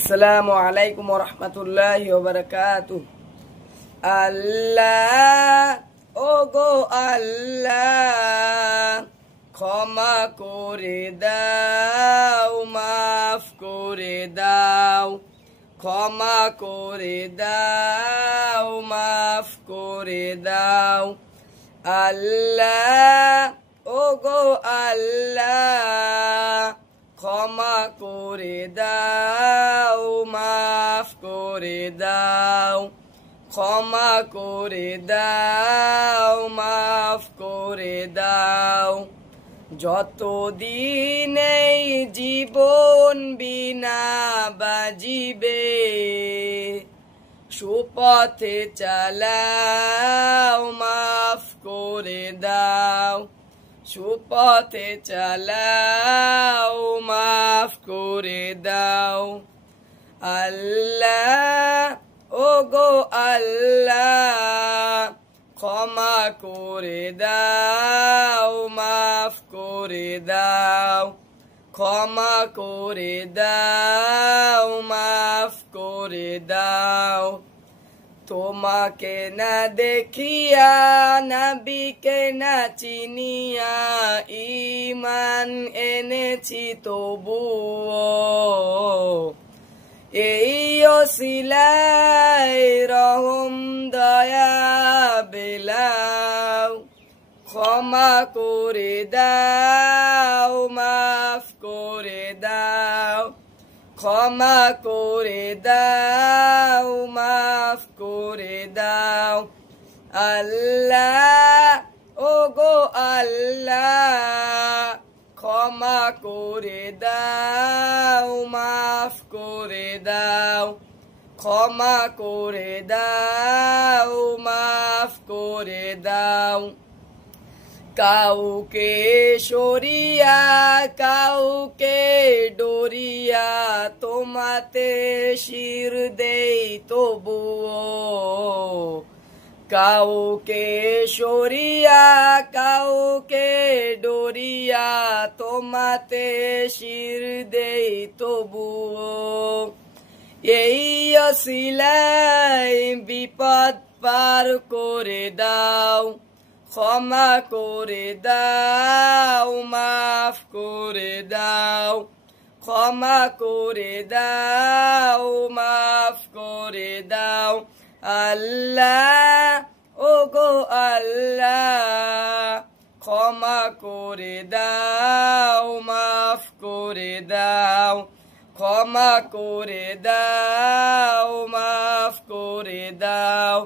আসসালামু আলাইকুম ওয়া রাহমাতুল্লাহি ওয়া বারাকাতুহু। আল্লাহ ও গো আল্লাহ, ক্ষমা করে দাও, মাফ করে দাও, ক্ষমা করে দাও, মাফ করে দাও। আল্লাহ ও গো আল্লাহ, ক্ষমা করে দাও, মাফ করে দাও, ক্ষমা করে দাও, মাফ করে দাও। যতদিন এই জীবন বিনা বাজিবে, সুপথে চালাও, মাফ করে দাও, সুপথে চালাও, মাফ করে দাও। আল্লাহ ও গো আল্লাহ, ক্ষমা করে দাও, মাফ করে দাও, ক্ষমা করে দাও, মাফ করে দাও। তোমাকে না দেখিয়া, নবীকে না চিনিয়া, ঈমান এনেছি তবুও এই ওসিলায় রহম দয়া বিলাও। ক্ষমা করে দাও, মাফ করে দাও, ক্ষমা করে দাও, মাফ করে দাও। আল্লাহ ও গো আল্লাহ, ক্ষমা করে দাও, মাফ করে দাও, ক্ষমা করে দাও, মাফ করে দাও। কাউকে সরিয়া, কাউকে ডরিয়া, তোমাতে শির দেই তবুও। কাউকে সরিয়া, কাউকে ডরিয়া, তোমাতে শির দেই তবুও। এই ওসিলায় বিপদ পার করে দাও, ক্ষমা করে দাও, মাফ করে দাও, ক্ষমা করে দাও, মাফ করে দাও। আল্লাহ ও গো আল্লাহ, ক্ষমা করে দাও, মাফ করে দাও, ক্ষমা করে দাও, মাফ করে দাও।